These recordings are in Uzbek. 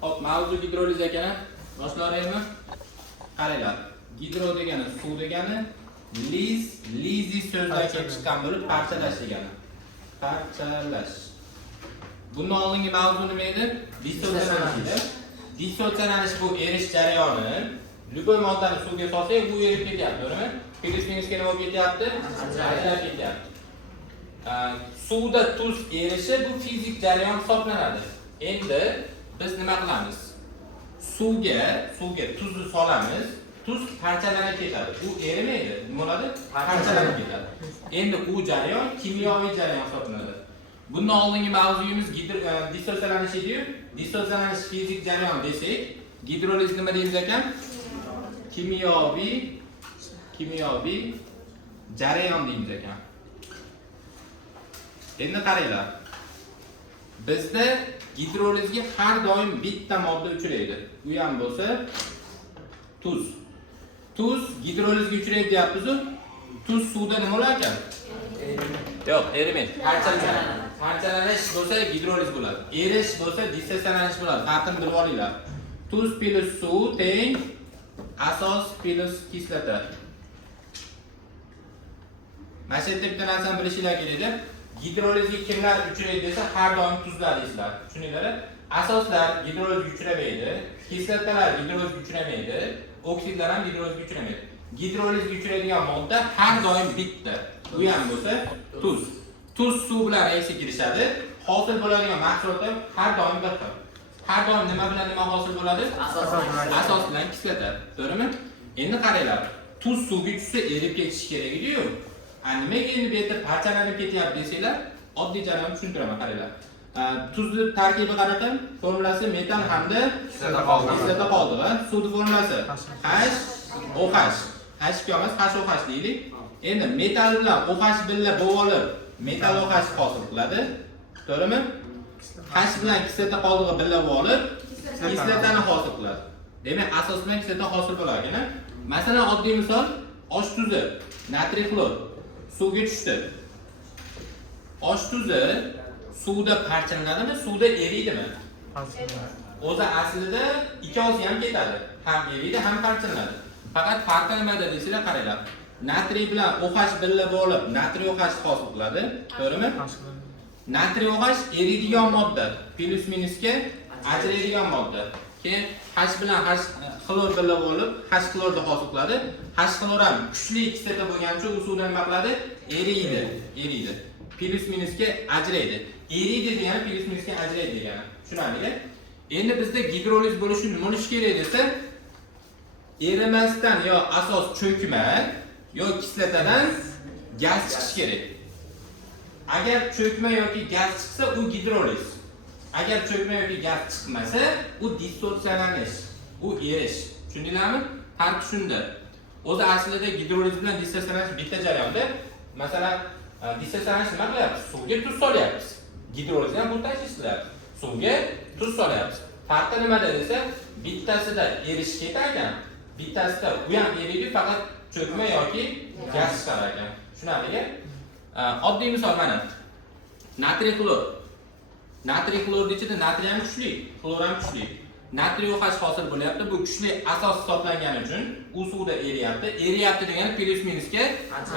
Hop, mavzu gidroliz ekan. Boshlayapmi? Qaranglar. Gidro degani suv degani, lizi so'zdan kelib chiqqan bo'lib parchalash degani. Parchalash. Bundan oldingi mavzu nima edi? Dissotsiyalanish edi. Dissotsiyalanish bu erish jarayoni. Любой moddani suvga solsak, bu erib ketyapti, to'g'rimi? Plus-minusga nima bo'lib ketyapti? Ajralib ketyapti. Suvda tuz erishi bu fizik jarayon hisoblanadi. Endi biz nima qilamiz? Suvga tuzni solamiz. Tuz parchalanib ketadi. U erimaydi. Nima bo'ladi? Parchalanib ketadi. Endi u jarayon kimyoviy jarayon hisoblanadi. Bundan oldingi mavzuyimiz dissotsiyalanish edi-yu. Dissotsiyalanish fizik jarayon desak, gidroliz nima deymiz ekan? Kimyoviy jarayon deymiz ekan. Endi qaranglar. Bizda gidrolizga har doim bitta modda uchraydi. U ham bo'lsa tuz. Tuz gidrolizga uchraydi deyapmiz-ku. Tuz suvda nima bo'lar ekan? Yo'q, erimaydi. Parchalanish bo'lsa gidroliz bo'ladi. Erish bo'lsa dissotsiyalanish bo'ladi. Farqini bilib olinglar. Tuz plus suv teng asos plus kislota. Mana shu yerda bitta narsani bilishinglar kerak. Gidrolizga kimlar uchraydi desa, har doim tuzlar deysizlar. Tushuninglar? Asoslar gidrolizga uchramaydi, kislotalar gidrolizga uchramaydi, oksidlar ham gidrolizga uchramaydi. Gidrolizga uchraydigan modda har doim bitta. Bu ham bo'lsa tuz. Tuz suv bilan reaksiya kirishadi. Hosil bo'ladigan mahsulot ham har doim bir xil. Har doim nima bilan nima hosil bo'ladi? Asos bilan kislota. To'g'rimi? Endi qaranglar. Tuz suvga tushsa erib ketishi kerak edi-yu. Nimaga endi bu yerda parchalanib ketyapti desanglar, oddiy jarayon tushuntiraman, qaranglar. Tuzni tarkibi qarang, formulasi metal hamda kislota qoldi va suvning formulasi HOH. H emas, HOH deylik. Endi metal bilan OH birga bo'lib, metal OH hosil qiladi. To'g'rimi? H bilan kislota qoldig'i birga bo'lib, kislotani hosil qiladi. Demak, asos bilan kislota hosil bo'lar ekan. Masalan, oddiy misol, osh tuzi, natriy xlor suvga tushdi. Osh tuzi suvda parchalanadimi, suvda eriydimi? O'zi aslida ikkovsi ham ketadi. Ham eriydi, ham parchalanadi. Faqat farqi nimada desanglar, qaranglar. Natriy bilan OH birga bo'lib, natriy OH hosil qiladi. To'g'rimi? Natriy OH eriydigan modda, plus minusga ajraydigan modda. Keyin H bilan H xlor birga bo'lib, H xlorni hosil qiladi. H xlor ham kuchli kislota bo'lgani uchun u suvdan nima qiladi? Eriydi. Plus minusga ajraydi. Eriydi degani plus minusga ajraydi degani. Tushunarlimi? Endi bizda gidroliz bo'lishi nima bo'lishi kerak desa, erimasdan yo asos cho'kma yo kislotadan gaz chiqishi kerak. Agar cho'kma yoki gaz chiqsa, u gidroliz. Agar cho'kma yoki gaz chiqmasa, u dissotsiyalanish, u erish. Tushundinglarmi? Farq shunda. O'zi aslida gidroliz bilan dissotsiyalanish bitta jarayonda. Masalan, dissotsiyalanish nima qilyapmiz? Suvga tuz solyapmiz. Gidroliz ham bu tashishlayapmiz. Suvga tuz solyapmiz. Farqi nimada desa, bittasida erish ketar ekan, bittasida u ham eriydi, faqat cho'kma yoki gaz chiqar ekan. Tushunarlimi? Oddiy misol mana. Natriy xlor. Natriy xlor ichida natriy ham kuchli, xlor ham kuchli. Natriy OH hosil bo'lyapti. Bu kuchli asos hisoblangani uchun u suvda eriyapti. Eriyapti degani plus minusga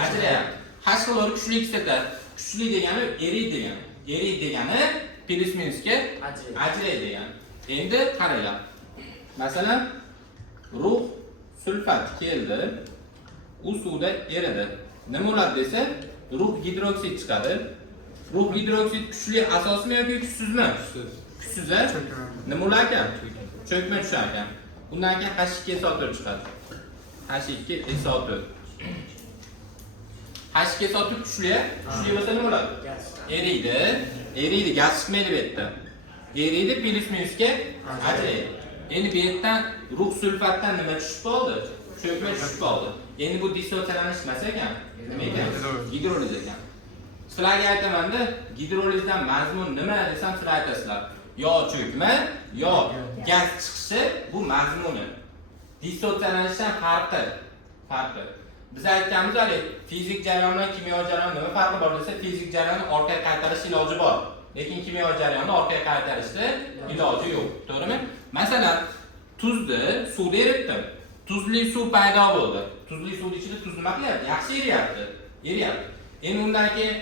ajrayapti. H xlor kuchli kislota. Kuchli degani eriydi degani. Eriydi degani plus minusga ajraydi degani. Endi qaranglar. Masalan, rux sulfat keldi. U suvda eridi. Nima bo'ladi desa, rux gidroksid chiqadi. Rux gidroksid kuchli asosmi yoki kuchsizmi? Kuchsiz. Nima bo'lar ekan? Cho'kma tushar ekan. Undan keyin H2SO4 chiqadi. H2SO4. H2SO4 kuchli bo'lsa nima bo'ladi? Eriydi, gaz chiqmaydi bu yerda. Eriydi, plus minusga ajraydi. Endi bu yerdan rux sulfatdan nima tushib qoldi? Cho'kma tushib qoldi. Endi bu dissotsiyalanish emas ekan. Nima ekan? Gidroliz ekan. Sizlarga aytaman-da, gidrolizdan mazmun nima desam sizlar aytasizlar. Yo cho'kma, yo gaz chiqishi bu mazmuni. Dissotsiyalanishdan farqi. Biz aytganmiz hali fizik jarayon bilan kimyo jarayon nima farqi bor desa, fizik jarayonni orqaga qaytarish iloji bor. lekin kimyoviy jarayonni orqaga qaytarishda iloji yo'q. To'g'rimi? Masalan, tuzni suvda eritdim. Tuzli suv paydo bo'ldi. Tuzli suvning ichida tuz nima qilyapti? Yaxshi eriyapti. Endi undan keyin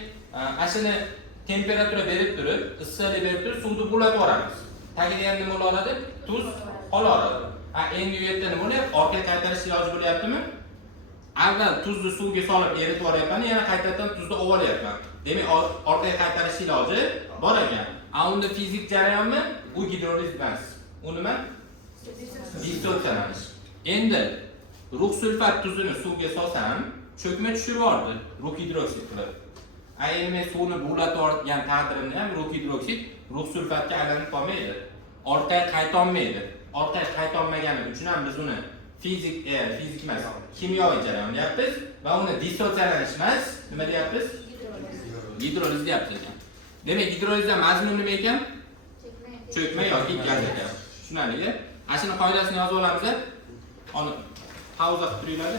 ashuni temperatura berib turib, issiqlik berib turib, suvni bulatib yuboramiz. Tagida ham nima bo'ladi? Tuz qolaveradi. Endi u yerda nima bo'lyapti? Orqaga qaytarish iloji bo'lyaptimi? Avval tuzni suvga solib eritib yuboryapman, yana qaytadan tuzni ovolyapman. Demak, orqaga qaytarish iloji bor ekan. Unda fizik jarayonmi? U gidroliz emas. U nima? Dissotsiyalanish. Endi rux sulfat tuzini suvga solsam, cho'kma tushirib yubordi, rux gidroksid qilib. Endi men suvni bulatib yuborgan taqdirimda ham rux gidroksid rux sulfatga aylanib qolmaydi. Orqaga qaytolmaydi. Orqaga qaytolmagani uchun ham biz uni fizik emas, kimyoviy jarayon deyapmiz va uni dissotsiyalanish emas, nima deyapmiz? Gidroliz deyapmiz. Demak, gidrolizda mazmun nima ekan? Cho'kma yoki gaz ekan. Tushunarli? Ashuni qoidasini yozib olamiz. Uni pauza qilib turinglar.